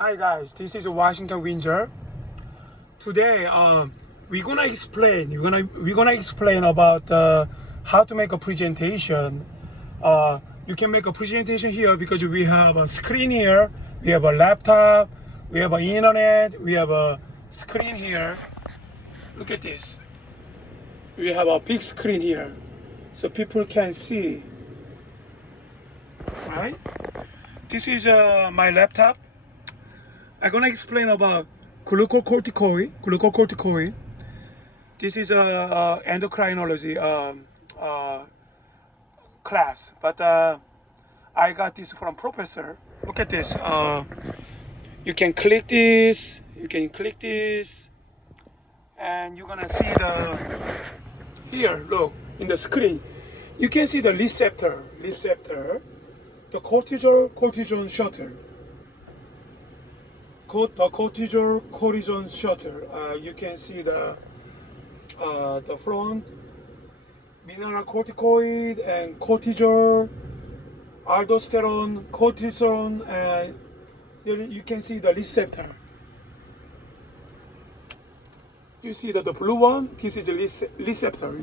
Hi guys, this is Washington Windsor. Today, we're gonna explain about how to make a presentation. You can make a presentation here because we have a screen here, we have a laptop, we have an internet, we have a screen here. Look at this. We have a big screen here, so people can see. Right? This is my laptop. I'm gonna explain about glucocorticoid. Glucocorticoid. This is a endocrinology uh, class, but I got this from professor. Look at this. You can click this. You can click this, and you're gonna see the here. Look in the screen. You can see the receptor, the cortisol shutter, the cortisol shutter. You can see the front mineralocorticoid and cortisol, aldosterone, cortisone, and here you can see the receptor. You see that the blue one, this is the receptor,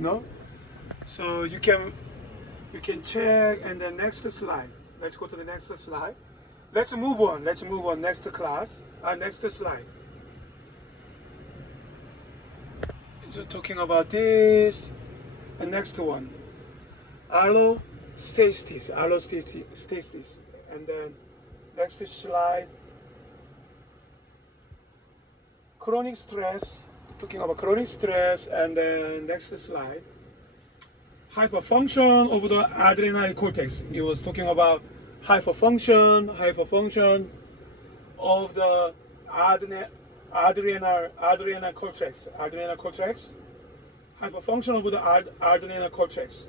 So you can check, and then next slide. Let's go to the next slide. Let's move on. Let's move on. Next class. Next slide. So talking about this, and next one. Allostasis, and then next slide. Chronic stress, talking about chronic stress, and then next slide. Hyperfunction of the adrenal cortex. He was talking about hyperfunction of the adrenal cortex, hyperfunction of the adrenal cortex.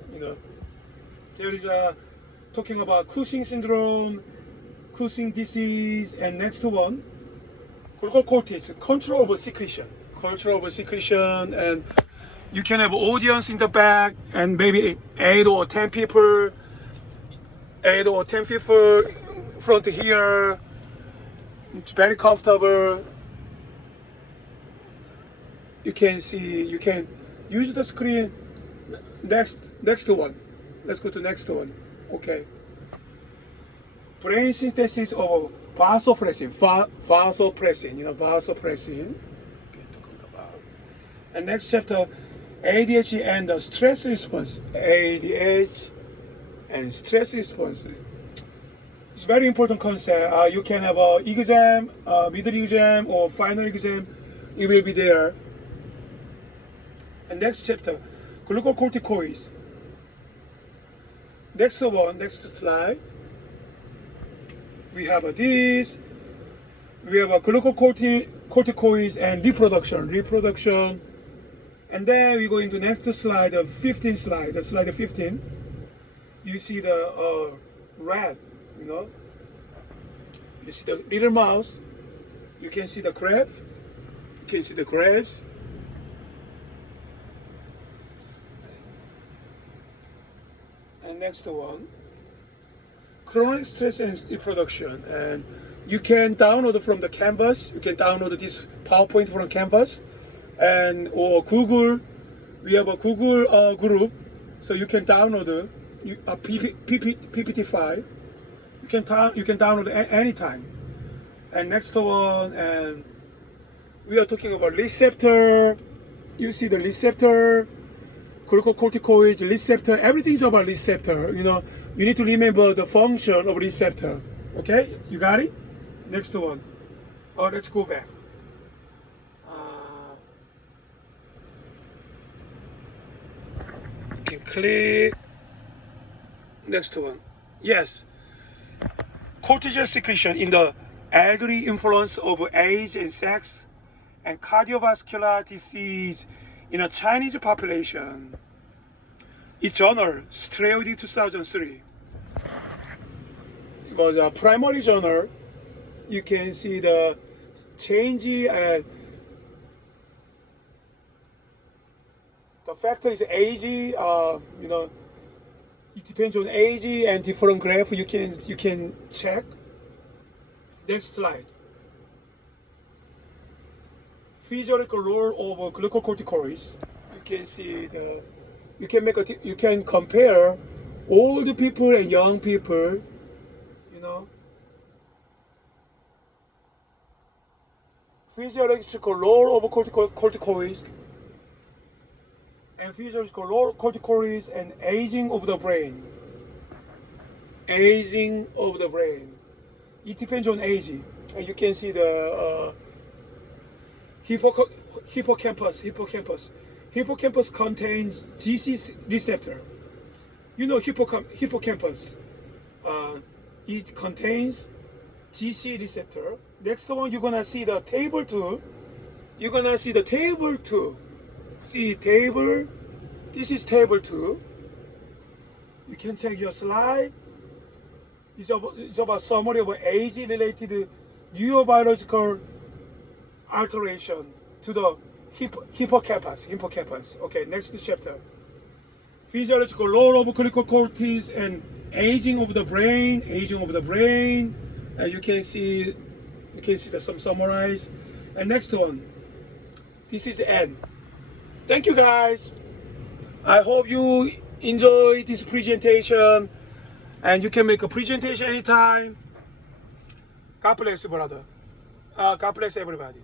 There is talking about Cushing syndrome, Cushing disease, and next one, glucocorticoid, control of secretion, and you can have audience in the back, and maybe 8 or 10 people front here. It's very comfortable. You can use the screen. Next one. Let's go to next one. Okay. Brain synthesis of vasopressin. Vasopressin. Okay, talking about. And next chapter, ADHD and the stress response. ADHD and stress response. It's a very important concept. You can have a exam, middle exam, or final exam. It will be there. And next chapter, glucocorticoids. Next slide. We have this. We have a glucocorticoids and reproduction. And then we go into next slide, the 15th slide. The slide 15. You see the rat, You see the little mouse. You can see the crab. You can see the crabs. And next one, chronic stress and reproduction. And you can download from the Canvas. You can download this PowerPoint from Canvas, or Google. We have a Google group, so you can download a PPT file. You can download anytime. And next one, and we are talking about receptor. You see the receptor, glucocorticoid receptor. Everything is about receptor. You need to remember the function of receptor. Okay, you got it. Next one. Let's go back. You can click. Next one. Yes. Cortisol secretion in the elderly, influence of age and sex, and cardiovascular disease in a Chinese population. Its journal, Steroid 2003. It was a primary journal. You can see the change, and the factor is age. It depends on age and different graph. You can check. Next slide. physiological role of glucocorticoids. You can see you can compare old people and young people, you know. Physiological role of corticoids and physiological role of corticoids and aging of the brain. Aging of the brain. It depends on age. And you can see the hippocampus. Hippocampus contains GC receptor. You know hippocampus. It contains GC receptor. Next one, you're gonna see the table 2. You're gonna see the table 2. See table. This is table 2. You can check your slide. It's about summary of age-related neurobiological alteration to the hippocampus. Okay, next chapter. Physiological role of glucocorticoids and aging of the brain. And you can see some summarize. And next one. This is N. Thank you guys. I hope you enjoy this presentation. And you can make a presentation anytime. God bless you, brother. God bless everybody.